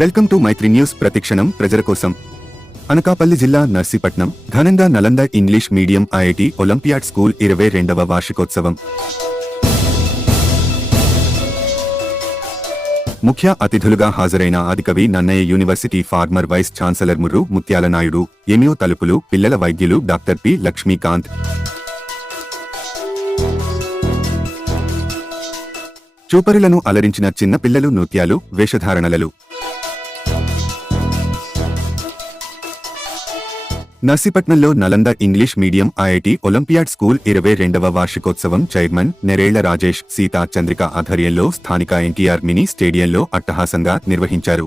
Welcome to మైత్రి న్యూస్. ప్రతిక్షణం ప్రజల కోసం. అనకాపల్లి జిల్లా నర్సీపట్నం ఘనంగా Nalanda English medium IIT olympiad school 22వ వార్షికోత్సవం. ముఖ్య అతిథులుగా హాజరైన Adikavi Nannaya university former vice chancellor Murru Mutyala Naidu, MU తలుపులు పిల్లల వైద్యులు డాక్టర్ పి లక్ష్మీకాంత్, చూపరులను అలరించిన చిన్నపిల్లలు నృత్యాలు, వేషధారణలలు. నర్సీపట్నంలో Nalanda English medium IIT olympiad school 22వ వార్షికోత్సవం చైర్మన్ నెరేళ్ల రాజేష్, సీతా చంద్రిక ఆధ్వర్యంలో స్థానిక ఎన్టీఆర్ మినీ స్టేడియంలో అట్టహాసంగా నిర్వహించారు.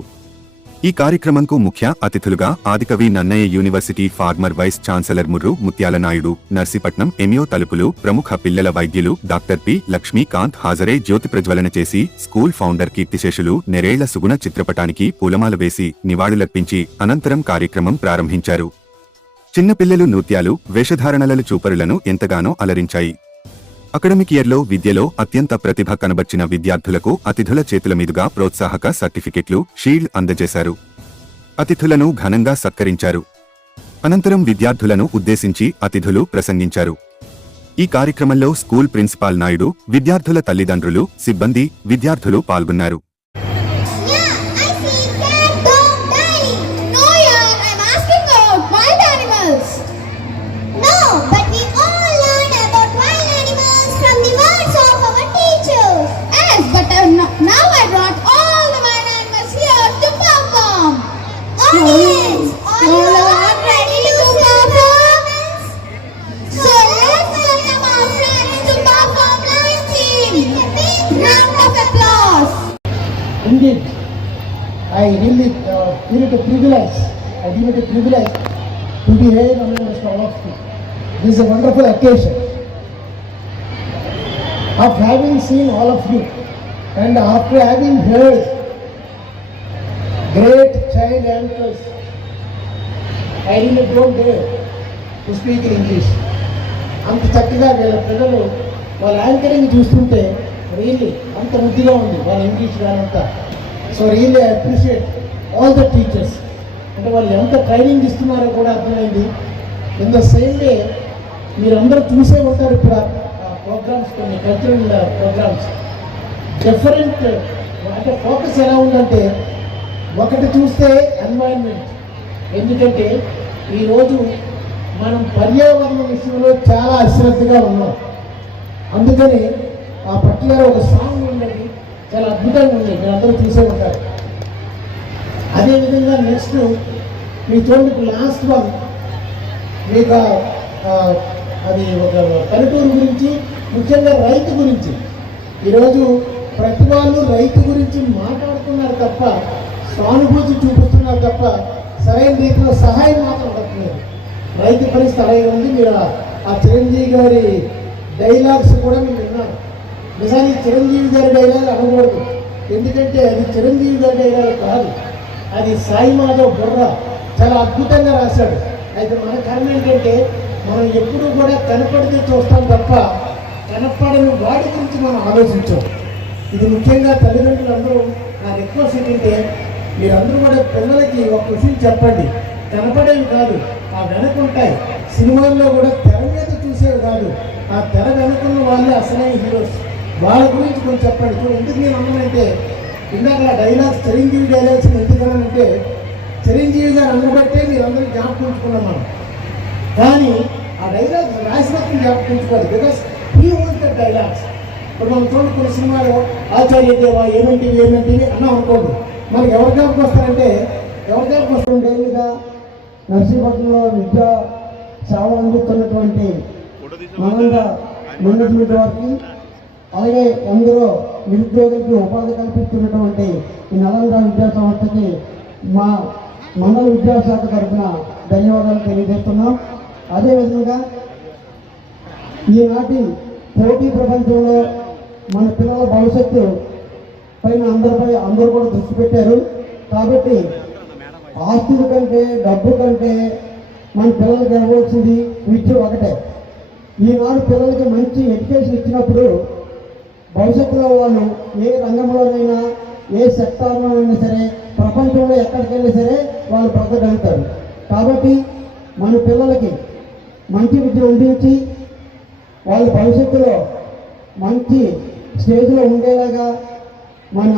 ఈ కార్యక్రమంకు ముఖ్య అతిథులుగా Adikavi Nannaya university former vice chancellor Murru Mutyala Naidu, Narsipatnam ఎంయూ తలుపులు ప్రముఖ పిల్లల వైద్యులు డాక్టర్ పి లక్ష్మీకాంత్ హాజరై జ్యోతి ప్రజ్వలన చేసి స్కూల్ ఫౌండర్ కీర్తిశేషులు నెరేళ్ల సుగుణ చిత్రపటానికి పూలమాల వేసి నివాళులర్పించి అనంతరం కార్యక్రమం ప్రారంభించారు. చిన్నపిల్లలు నృత్యాలు, వేషధారణలలు చూపరులను ఎంతగానో అలరించాయి. అకాడమిక్ ఇయర్లో విద్యలో అత్యంత ప్రతిభ కనబర్చిన విద్యార్థులకు అతిథుల చేతుల మీదుగా ప్రోత్సాహక సర్టిఫికెట్లు, షీల్డ్ అందజేశారు. అతిథులను ఘనంగా సత్కరించారు. అనంతరం విద్యార్థులను ఉద్దేశించి అతిథులు ప్రసంగించారు. ఈ కార్యక్రమంలో స్కూల్ ప్రిన్సిపాల్ నాయుడు, విద్యార్థుల తల్లిదండ్రులు, సిబ్బంది, విద్యార్థులు పాల్గొన్నారు. Now I brought all the wild animals here to perform. Audience, all are ready to perform. So let's welcome our friends to perform live team. Round of applause. Indeed, I really feel it a privilege. I deem it a privilege to be here among all of you. This is a wonderful occasion of having seen all of you. And after having heard great child anchors, I really don't dare to speak in English. అంత చక్కగా వీళ్ళ పిల్లలు వాళ్ళ యాంకరింగ్ చూస్తుంటే రియల్లీ అంత ముద్దుగా ఉంది వాళ్ళ ఇంగ్లీష్ గానంతా. So really I appreciate all the teachers. అంటే వాళ్ళు ఎంత ట్రైనింగ్ ఇస్తున్నారో కూడా అర్థమైంది. ఇన్ ద సేమ్ వే మీరందరూ చూసే ఉంటారు ఇప్పుడు ఆ ప్రోగ్రామ్స్, కొన్ని కల్చరల్ ప్రోగ్రామ్స్. డిఫరెంట్ అంటే ఫోకస్ ఎలా ఉందంటే, ఒకటి చూస్తే ఎన్వైరన్మెంట్. ఎందుకంటే ఈరోజు మనం పర్యావరణ విషయంలో చాలా అశ్రద్ధగా ఉన్నాం. అందుకని ఆ పర్టికులర్ ఒక సాంగ్ ఉన్నది చాలా అద్భుతంగా ఉంది, మీరు అందరూ చూసే ఉంటారు. అదేవిధంగా నెక్స్ట్ మీ చూడండి, లాస్ట్ వన్ మీకు అది ఒక పల్లెటూరు గురించి, ముఖ్యంగా రైతు గురించి. ఈరోజు ప్రతి వాళ్ళు రైతు గురించి మాట్లాడుతున్నారు తప్ప, సానుభూతి చూపిస్తున్నారు తప్ప సరైన రీతిలో సహాయం మాత్రం దక్కలేదు. రైతు పరిస్థితి అలాగే ఉంది. మీరు ఆ చిరంజీవి గారి డైలాగ్స్ కూడా మీరు విన్నారు. నిజానికి చిరంజీవి గారి డైలాగ్ అనకూడదు, ఎందుకంటే అది చిరంజీవి గారి డైలాగ్ కాదు, అది సాయి మాధవ్ బుర్రా చాలా అద్భుతంగా రాశాడు. అయితే మన కారణం ఏంటంటే మనం ఎప్పుడూ కూడా కనపడితే చూస్తాం తప్ప కనపడని వాడి గురించి మనం ఆలోచించాం. ఇది ముఖ్యంగా తల్లిదండ్రులందరూ నా రిక్వెస్ట్ ఏంటంటే, మీరందరూ కూడా పిల్లలకి ఒక విషయం చెప్పండి. కనపడేవి కాదు, ఆ వెనకుంటాయి. సినిమాల్లో కూడా తెర మీద చూసేవి కాదు, ఆ తెర వెనుకున్న వాళ్ళే అసలైన హీరోస్. వాళ్ళ గురించి కొంచెం చెప్పండి. చూడండి, ఎందుకు నేను అన్నానంటే, ఇందాక ఆ డైలాగ్స్ చిరంజీవి డైలాగ్స్ ఎందుకన్నానంటే, చిరంజీవి గారు అన్నబట్టే మీరందరూ జ్ఞాపకించుకున్నాం మనం. కానీ ఆ డైలాగ్స్ రాసినప్పుడు జ్ఞాపకించుకోవాలి, because he owns the dialogues. ఇప్పుడు మనం చూడండి, కొన్ని సినిమాలో ఆచార్య దేవా ఏమంటివి అన్నాం అనుకోండి, మనకి ఎవరి జ్ఞాపకం వస్తారంటే డైలీగా నర్సీపట్నంలో విద్యా సేవ అందుతున్నటువంటి నలంద మేనేజ్మెంట్ వారికి, అలాగే ఎందరో నిరుద్యోగులకి ఉపాధి కల్పిస్తున్నటువంటి ఈ నలంద విద్యా సంస్థకి మా మండల విద్యాశాఖ తరఫున ధన్యవాదాలు తెలియజేస్తున్నాం. అదేవిధంగా ఈనాటి పోటీ ప్రపంచంలో మన పిల్లల భవిష్యత్తు పైన అందరూ కూడా దృష్టి పెట్టారు. కాబట్టి ఆస్తుల కంటే, డబ్బు కంటే మన పిల్లలకి ఇవ్వాల్సింది విద్య ఒకటే. ఈనాడు పిల్లలకి మంచి ఎడ్యుకేషన్ ఇచ్చినప్పుడు భవిష్యత్తులో వాళ్ళు ఏ రంగంలోనైనా, ఏ సెక్టార్లోనైనా సరే ప్రపంచంలో ఎక్కడికి వెళ్ళినా సరే వాళ్ళు బ్రతకగలుగుతారు. కాబట్టి మన పిల్లలకి మంచి విద్య అందించి వాళ్ళ భవిష్యత్తులో మంచి స్టేజ్లో ఉండేలాగా మన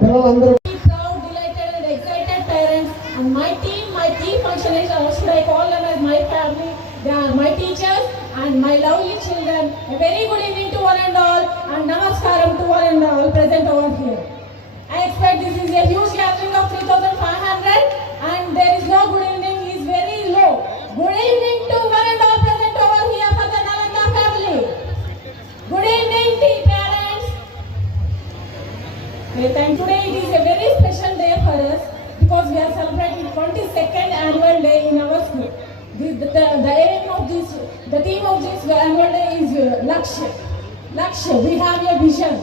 పిల్లలందరూ proud, delighted and excited parents and my team functionaries, or should I call them as my family, they are my teachers and my lovely children. A very good evening to one and all and namaskaram to one and all present over here. I expect this is a huge gathering of 3,500 and there is no good evening, is very low. Good evening to one and all present over here for the Nalanda family. Good evening to parents. And today it is a very special day for us because we are celebrating 22nd annual day in our school. The aim of this, the theme of this annual day is Lakshya. Lakshya, we have a vision.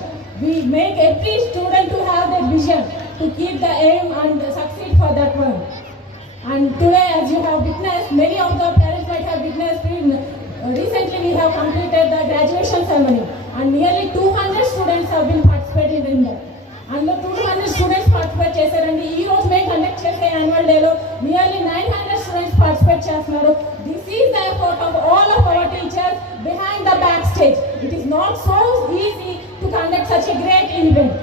We make every student to have that vision to keep the aim and succeed for that one. And today, as you have witnessed, many of the parents might have witnessed, recently we have completed the graduation ceremony and nearly 200 students have been participated in that. అందులో 200 students participate చేశారండి. ఈ రోజు మేము కండక్ట్ చేసే యాన్యువల్ డేలో నియర్లీ 900 students participate చేస్తున్నారు. This is the effort of all of our teachers behind the back stage. It is not so easy to conduct such a great event.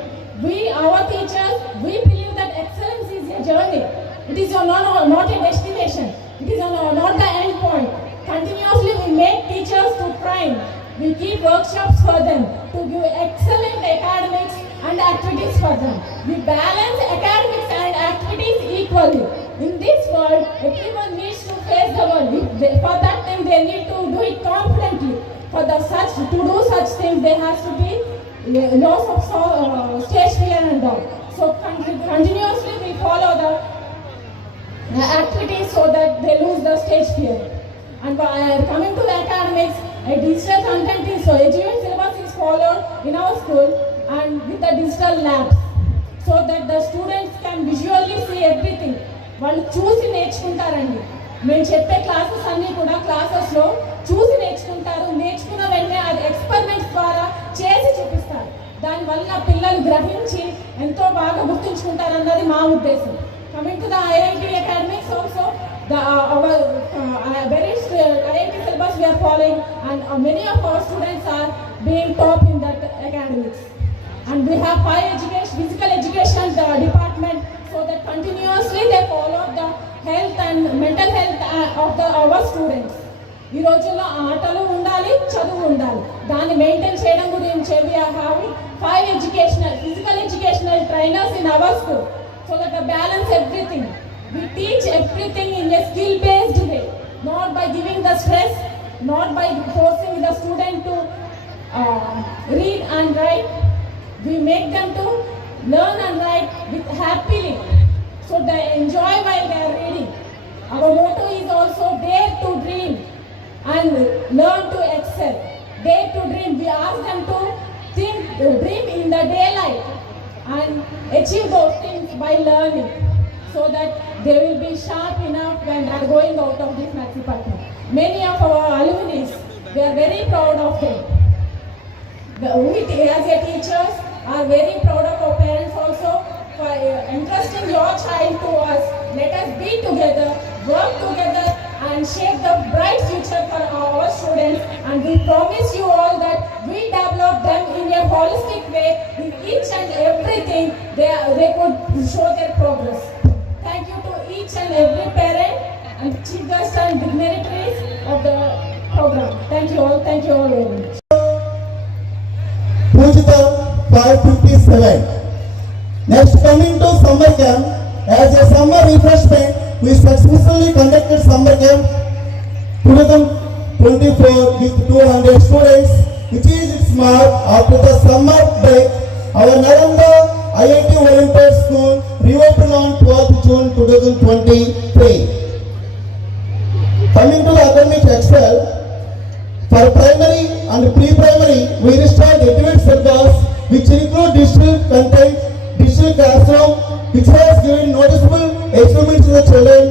We, our teachers, we believe that excellence is a journey. It is not a destination. It is not the end point. Continuously we make teachers to train. We keep workshops for them to give excellent academics and activities for them. We balance academics and activities equally. In this world, everyone needs to face the world. For that time, they need to do it confidently. To do such things, there has to be loss of stage fear and all. So continuously we follow the activities so that they lose the stage fear. And coming to the academics, a digital content is so education syllabus is followed in our school and with the digital labs so that the students can visually see everything. వాళ్ళు చూసి నేర్చుకుంటారండి. మేము చెప్పే క్లాసెస్ అన్నీ కూడా క్లాసెస్లో చూసి నేర్చుకుంటారు. నేర్చుకున్న వెంటనే అది ఎక్స్పెరిమెంట్స్ ద్వారా చేసి చూపిస్తారు. దానివల్ల పిల్లలు గ్రహించి ఎంతో బాగా గుర్తుంచుకుంటారు అన్నది మా ఉద్దేశం. Coming to the IIT academics also, our very IIT syllabus we are following and many of our students are being top in that academics. And we have 5 physical education department so that continuously they follow the health and mental health of our students. ఈ రోజుల్లో ఆటలు ఉండాలి, చదువు ఉండాలి. దాన్ని మెయింటైన్ చేయడం గురించి we are having 5 physical educational trainers in our school so that they balance everything. We teach everything in a skill-based way, not by giving the stress, not by forcing the student to read and write. We make them to learn and write with happily, so they enjoy while they are reading. Our motto is also dare to dream and learn to excel. Dare to dream. We ask them to dream in the daylight and achieve those things by learning, so that they will be sharp enough when they are going out of this Naxipatnam. Many of our alumni, we are very proud of them. We as a teachers are very proud of our parents also for entrusting your child to us. Let us be together, work together and shape the bright future for our students, and we promise you all that we develop them in a holistic way in each and everything they could show their progress. Thank you to each and every parent and chief guest and dignitaries of the program. Thank you all very much. Pujita 557. Next, coming to summer camp, as a summer refreshment, we successfully conducted summer camp 2024 with 200 students, which is its mark after the summer break. Our Nalanda IIT Olympiad School reopened on 12th June 2023. Coming to the academic excel, for primary and pre-primary, we restored activate syllabus which include digital content, digital classroom, which has given noticeable achievements to the children,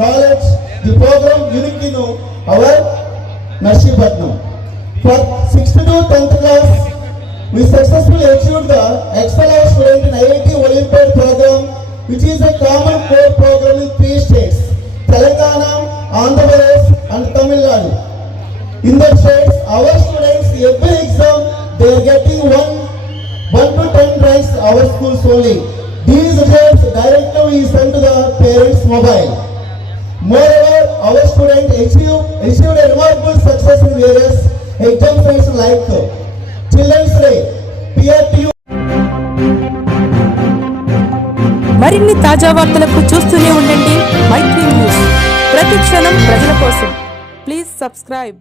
knowledge, the program unique to our Naxipatnam. For 6th to 10th class, we successfully achieved the Excel Student in IIT Olympiad program, which is a grades, our students every exam they are getting 1 to 10 ranks our schools only. These results directly we send to the parents' mobile. Moreover, our students achieved a remarkable success in various examinations like Children's Day, PRTU. మరిన్ని తాజా వార్తలకు చూస్తూనే ఉండండి మైత్రి న్యూస్. ప్రతి క్షణం ప్రజల కోసం. Please subscribe.